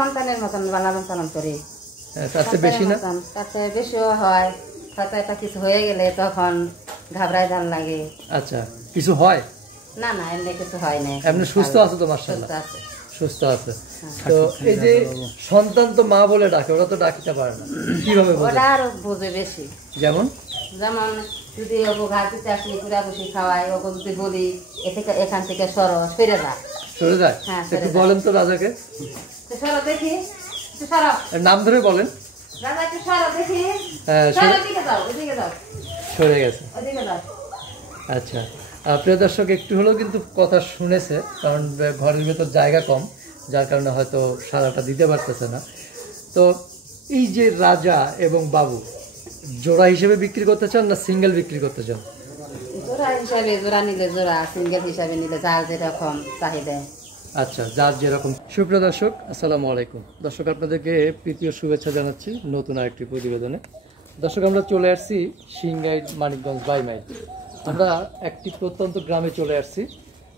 সন্তানের মতন লালন পালন করি। তাতে বেশি না? তাতে বেশিও হয়, হয়তো একটা কিছু হয়ে গেলে তখন ঘাবড়ায় ধান লাগে। আচ্ছা, কিছু হয় না না, এমনি কিছু হয় না, এমনি সুস্থ আছে তো? মাশাআল্লাহ, সুস্থ আছে। তো এই যে সন্তান তো মা বলে ডাকে, ওরা তো ডাকতে পারে না, কিভাবে বোঝে? ওরা আরো বোঝে বেশি। যেমন যেমন যদি ওকে ঘাট দিতে আসলে ঘুরা বসি খাওয়াই, ওকে যদি বলি এখান থেকে সরে যা, সরে যায়। হ্যাঁ, একটু বলেন তো রাজাকে, সরো দেখি, সরো, নাম ধরে বলেন। রাজা একটু সরো দেখি, ওদিকে যাও, ওদিকে যাও, সরে গেছে। ওদিকে যাও। আচ্ছা, প্রিয় দর্শক একটু হলেও কিন্তু কথা শুনেছে, কারণ ঘরের ভেতর জায়গা কম, যার কারণে হয়তো সারাটা দিতে পারতেছে না। তো এই যে রাজা এবং বাবু জোড়া হিসেবে বিক্রি করতে চান না সিঙ্গেল বিক্রি করতে চান? জোড়া হিসাবে, জোড়া নিলে জোড়া, সিঙ্গেল হিসাবে নিলে যার যেরকম চাহিদা। আচ্ছা, যার যেরকম। সুপ্রিয় দর্শক, আসসালামু আলাইকুম। দর্শক, আপনাদেরকে প্রীতীয় শুভেচ্ছা জানাচ্ছি নতুন আরেকটি প্রতিবেদনে। দর্শক, আমরা চলে আসছি সিংগাইর মানিকগঞ্জ বাইমাইল। আমরা একটি প্রত্যন্ত গ্রামে চলে আসছি।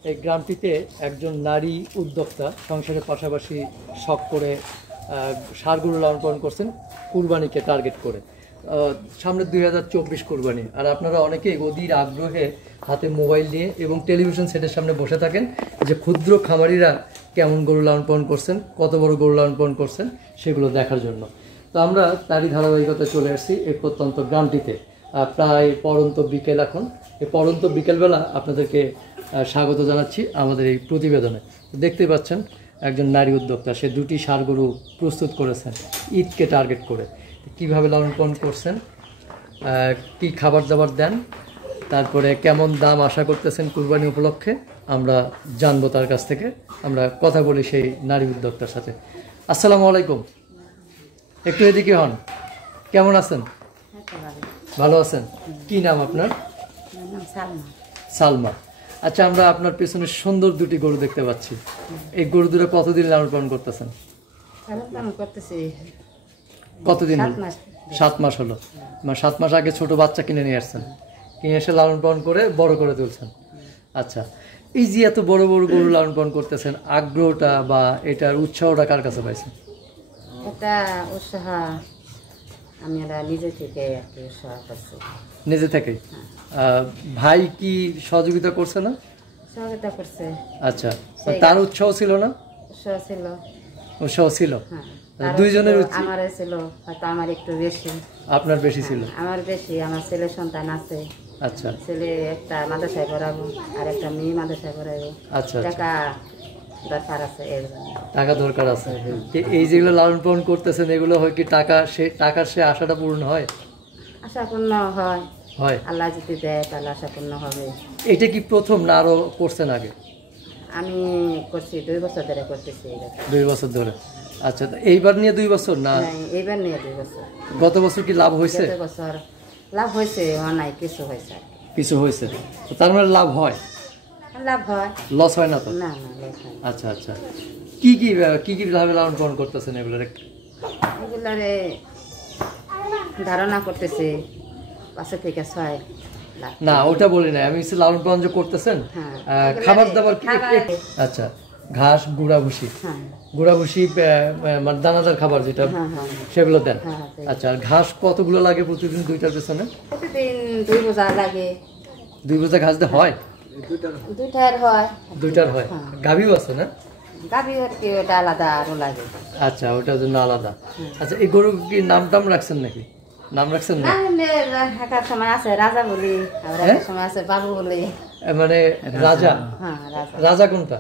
এই গ্রামটিতে একজন নারী উদ্যোক্তা সংসারের পাশাপাশি শখ করে ষাঁড় গরু লালন পালন করছেন কুরবানিকে টার্গেট করে। সামনে 2024 কুরবানি, আর আপনারা অনেকেই অধীর আগ্রহে হাতে মোবাইল নিয়ে এবং টেলিভিশন সেটের সামনে বসে থাকেন যে ক্ষুদ্র খামারিরা কেমন গরু লালন পালন করছেন, কত বড় গরু লালন পালন করছেন, সেগুলো দেখার জন্য। তো আমরা তারই ধারাবাহিকতায় চলে আসছি এই প্রত্যন্ত গ্রামটিতে। প্রায় পড়ন্ত বিকেল এখন। এই পড়ন্ত বিকেলবেলা আপনাদেরকে স্বাগত জানাচ্ছি আমাদের এই প্রতিবেদনে। দেখতে পাচ্ছেন একজন নারী উদ্যোক্তা, সে দুটি ষাঁড় গরু প্রস্তুত করেছেন ঈদকে টার্গেট করে। কীভাবে লালন পালন করছেন, কি খাবার দাবার দেন, তারপরে কেমন দাম আশা করতেছেন কুরবানি উপলক্ষে, আমরা জানবো তার কাছ থেকে। আমরা কথা বলি সেই নারী উদ্যোক্তার সাথে। আসসালামু আলাইকুম, একটু এদিকে হন। কেমন আছেন? ভালো আছেন? কি নাম আপনার? সালমা। আচ্ছা, আমরা আপনার পেছনে সুন্দর দুটি গরু দেখতে পাচ্ছি। এই গরু দুটো কতদিন লালন পালন করতেছেন? কতদিন? 7 মাস হলো। 7 মাস আগে ছোট বাচ্চা কিনে নিয়ে আসছেন, কিনে এসে লালন পালন করে বড় করে তুলছেন। আচ্ছা, এই যে এত বড় বড় গরু লালন পালন করতেছেন, আগ্রহটা বা এটার উৎসাহটা কার কাছে পাইছেন? এটা উৎসাহ আমি নিজে থেকে উৎসাহ পাচ্ছি। নিজে থেকেই? ভাই কি সহযোগিতা করছে না? সহযোগিতা করছে। আচ্ছা, তার উৎসাহ ছিল না? উৎসাহ ছিল। উৎসাহ ছিল, দুইজনের। আমার ছিল, হয়তো আমার একটু বেশি। আপনার বেশি ছিল? আমার বেশি। আমার ছেলে সন্তান আছে। আচ্ছা, ছেলে একটা মাদ্রাসায় পড়াবো আর একটা মেয়ে মাদ্রাসায় পড়াবো। আচ্ছা, টাকা দরকার আছে, এর জন্য টাকা দরকার আছে। এই যেগুলো লালন পালন করতেছেন এগুলো হয় কি টাকার সে আশাটা পূর্ণ হয়? আশা পূর্ণ হয়, হয়। আল্লাহ যদি দেয় তাহলে আশা পূর্ণ হবে। এটা কি প্রথম না আরো করছেন আগে? আমি করছি 2 বছর ধরে করতেছি। 2 বছর ধরে? আচ্ছা, এইবার নিয়ে 2 বছর না? এইবার নিয়ে 2 বছর। গত বছর কি লাভ হয়েছে? গত বছর লাভ হয়েছে, নাই কিছু হয়েছে। কিছু হয়েছে, তার মানে লাভ হয়? লাভ হয়, লস হয় না তো? না না, লস হয়। আচ্ছা আচ্ছা, কি কি ভাবে লালন পালন করতেছেন এগুলোরে? এগুলারে ধারণা করতেছে 5 থেকে 6 লাখ। না, ওটা বলি না আমি, লালন পালন যে করতেছেন খাবার দাবার কি? আচ্ছা, ঘাস, গুঁড়া ভুসি, গুঁড়া ভুসি মানে দানাদার খাবার যেটা, সেগুলো দেন? আচ্ছা, আর ঘাস কতগুলো লাগে প্রতিদিন দুইটার পেছনে? প্রতিদিন 2 বোঝা লাগে। 2 বোঝা ঘাস দেওয়া হয়? দুইটার হয়। গাভীও আছে না? গাভী কি ওটা আলাদা আরো লাগে। আচ্ছা, ওটার জন্য আলাদা। আচ্ছা, এই গরু কি নাম টাম রাখছেন নাকি? নাম রাখছেন না? একটা সময় আছে রাজা বলি, আর একটা সময় আছে বাবু বলি। মানে রাজা? রাজা কোনটা?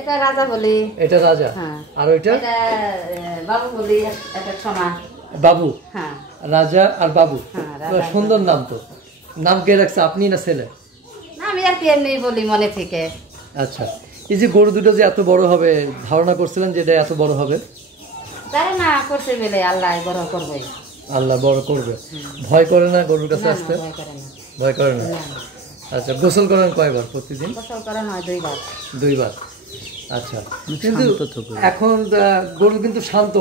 এটা রাজা বলি। এটা রাজা, আর ওইটা বাবু বলি একটা সময়। বাবু? রাজা আর বাবু, সুন্দর নাম তো। নাম কে রাখছে, আপনি না ছেলে? আমি আর কি এমনি বলি মনে থেকে। আচ্ছা, এই যে গরু দুটো যে এত বড় হবে ধারণা করছিলেন যে এটা এত বড় হবে? ধারণা করছে বলে আল্লাহ বড় করবে। আল্লাহ বড় করবে। ভয় করে না গরুর কাছে আসতে? ভয় করে না। আচ্ছা, গোসল করেন কয়বার প্রতিদিন? গোসল করেন হয় 2 বার। 2 বার। আচ্ছা, কিন্তু এখন গরু কিন্তু শান্ত,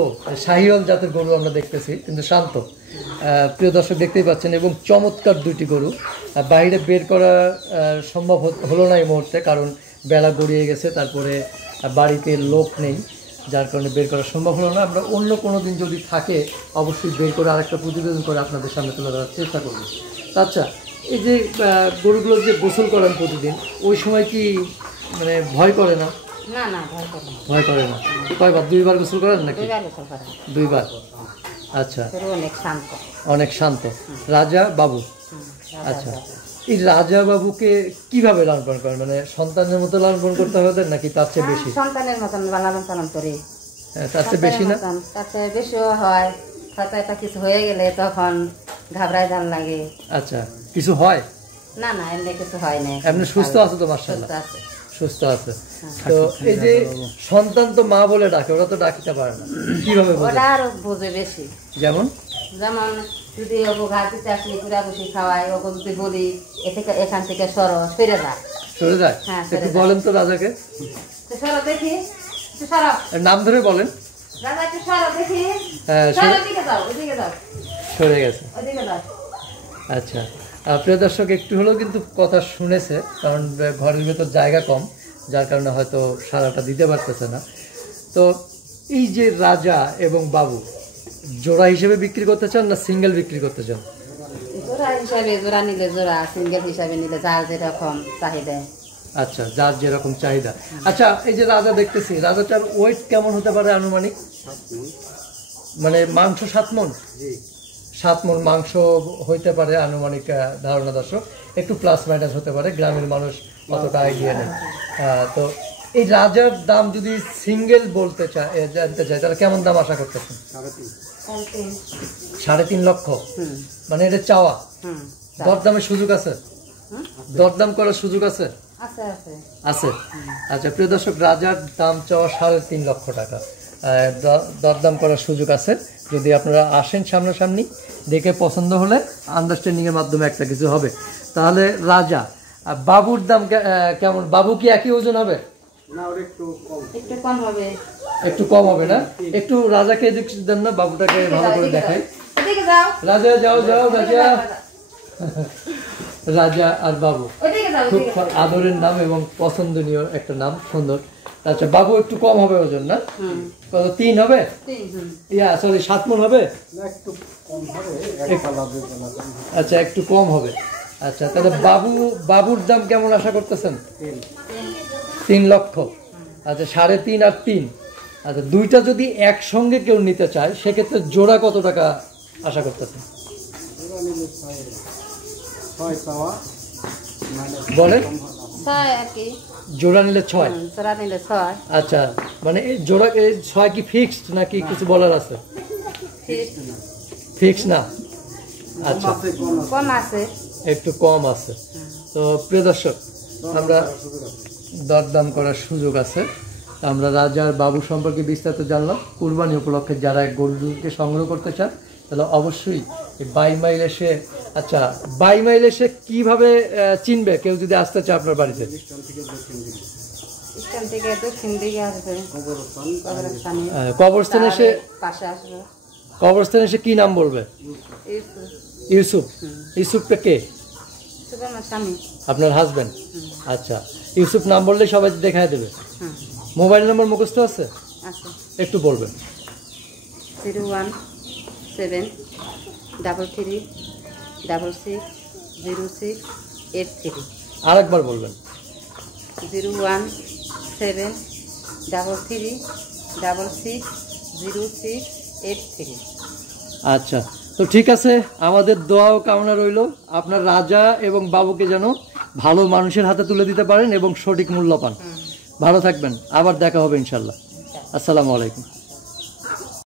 শাহিওয়াল জাতের গরু আমরা দেখতেছি, কিন্তু শান্ত। প্রিয় দর্শক দেখতেই পাচ্ছেন, এবং চমৎকার দুটি গরু। বাইরে বের করা সম্ভব হলো না এই মুহূর্তে, কারণ বেলা গড়িয়ে গেছে, তারপরে বাড়িতে লোক নেই। যার কারণে বের করা সম্ভব হলো না। আমরা অন্য কোনো দিন যদি থাকে অবশ্যই বের করে আরেকটা প্রতিবেদন করে আপনাদের সামনে তুলে ধরার চেষ্টা করব। আচ্ছা, এই যে গরুগুলো যে গোসল করেন প্রতিদিন, ওই সময় কি মানে ভয় করে না? না না, ভয় করে না। ভয় করে না। কয়বার, 2বার গোসল করেন নাকি? 2বার গোসল করে। 2বার। আচ্ছা, গরু অনেক শান্ত। অনেক শান্ত। রাজা বাবু। আচ্ছা, এই রাজা বাবুকে কিভাবে লালন পালন করেন? মানে সন্তানের মতো লালন পালন করতে হবে নাকি তার চেয়ে বেশি? সন্তানের মতন লালন পালন করি। তার চেয়ে বেশি না? তার চেয়ে বেশিও হয়। হয়তো এটা কিছু হয়ে গেলে তখন ঘাবড়ায় যান লাগে। আচ্ছা, কিছু হয় না না, এমনি কিছু হয় না। এমনি সুস্থ আছে তো? মাশাআল্লাহ, সুস্থ আছে। সুস্থ আছে। তো এই যে সন্তান তো মা বলে ডাকে, ওরা তো ডাকতে পারে না, কিভাবে বোঝে? ওরা আরো বোঝে বেশি। যেমন যেমন যদি ওগো ঘাট দিতে আসলে কুড়া বসি খাওয়াই, ওগো যদি বলি এখান থেকে সরে যায়। সরে যায়? হ্যাঁ, একটু বলেন তো রাজাকে। সরো দেখি, সরো। নাম ধরে বলেন। রাজা একটু সরো দেখি। হ্যাঁ, ওদিকে যাও, ওদিকে যাও। সরে গেছে। ওদিকে যাও। আচ্ছা, প্রিয় দর্শক একটু হলেও কিন্তু কথা শুনেছে, কারণ ঘরের ভেতর জায়গা কম, যার কারণে হয়তো সারাটা দিতে পারতেছে না। তো এই যে রাজা এবং বাবু জোড়া হিসেবে বিক্রি করতে চান না সিঙ্গেল বিক্রি করতে চান? জোড়া হিসাবে, জোড়া নিলে জোড়া, সিঙ্গেল হিসাবে নিলে যার যেরকম চাহিদা। আচ্ছা, যার যেরকম চাহিদা। আচ্ছা, এই যে রাজা দেখতেছি, রাজাটার ওয়েট কেমন হতে পারে আনুমানিক? মানে মাংস 7 মণ? 7 মণ মাংস হইতে পারে আনুমানিক ধারণা দর্শক, একটু প্লাস মাইনাস হতে পারে, গ্রামের মানুষ অতটা আইডিয়া নেই। তো এই রাজার দাম যদি সিঙ্গেল বলতে জানতে চাই, তাহলে কেমন দাম আশা করতেছেন? 3.5 লক্ষ। মানে এটা চাওয়া? দরদামের সুযোগ আছে? দরদাম করার সুযোগ আছে? আছে। আচ্ছা, প্রিয় দর্শক, রাজার দাম চাওয়া 3.5 লক্ষ টাকা। দরদাম করার সুযোগ আছে। যদি আপনারা আসেন সামনাসামনি, দেখে পছন্দ হলে আন্ডারস্ট্যান্ডিং এর মাধ্যমে একটা কিছু হবে। তাহলে রাজা, বাবুর দাম কেমন? বাবু কি একই ওজন হবে? না, একটু কম হবে। একটু কম হবে না? একটু রাজাকে এদিকে দেন না, বাবুটাকে ভালো করে দেখাই। রাজা যাও যাও, রাজা। রাজা আর বাবু খুব আদরের নাম এবং পছন্দনীয় একটা নাম, সুন্দর। আচ্ছা, বাবু একটু কম হবে ওজন না? কত, 3 হবে? সরি, 7 মণ হবে? আচ্ছা, একটু কম হবে। আচ্ছা, তাহলে বাবুর দাম কেমন আশা করতেছেন? 3 লক্ষ। আচ্ছা, 3.5 আর 3। আচ্ছা, দুইটা যদি একসঙ্গে কেউ নিতে চায় সেক্ষেত্রে জোড়া কত টাকা আশা করতেছেন? বলেন। জোড়া নিলে 6? আচ্ছা, মানে এই জোড়া 6 কি ফিক্সড নাকি কিছু বলার আছে? ফিক্স না? আচ্ছা, কম আছে, একটু কম আছে। তো প্রিয় দর্শক, আমরা দরদাম করার সুযোগ আছে। আমরা রাজার বাবু সম্পর্কে বিস্তারিত জানলাম। কুরবানি উপলক্ষে যারা গরুকে সংগ্রহ করতে চান তাহলে অবশ্যই 22 মাইল এসে, আচ্ছা 22 মাইল এসে কিভাবে চিনবে কেউ যদি আসতে চায় আপনার বাড়িতে? কবরস্থান এসে, কবরস্থান এসে কি নাম বলবে? ইউসুফ। ইউসুফটা কে? আপনার হাজবেন্ড? আচ্ছা, ইউসুফ নাম বললে সবাই দেখায় দেবে। মোবাইল নম্বর মুখস্থ আছে? একটু বলবেন। 01733660683। আরেকবার বলবেন। 01733660683। আচ্ছা, তো ঠিক আছে, আমাদের দোয়াও কামনা রইল আপনার রাজা এবং বাবুকে যেন ভালো মানুষের হাতে তুলে দিতে পারেন এবং সঠিক মূল্য পান। ভালো থাকবেন, আবার দেখা হবে ইনশাল্লাহ। আসসালামু আলাইকুম।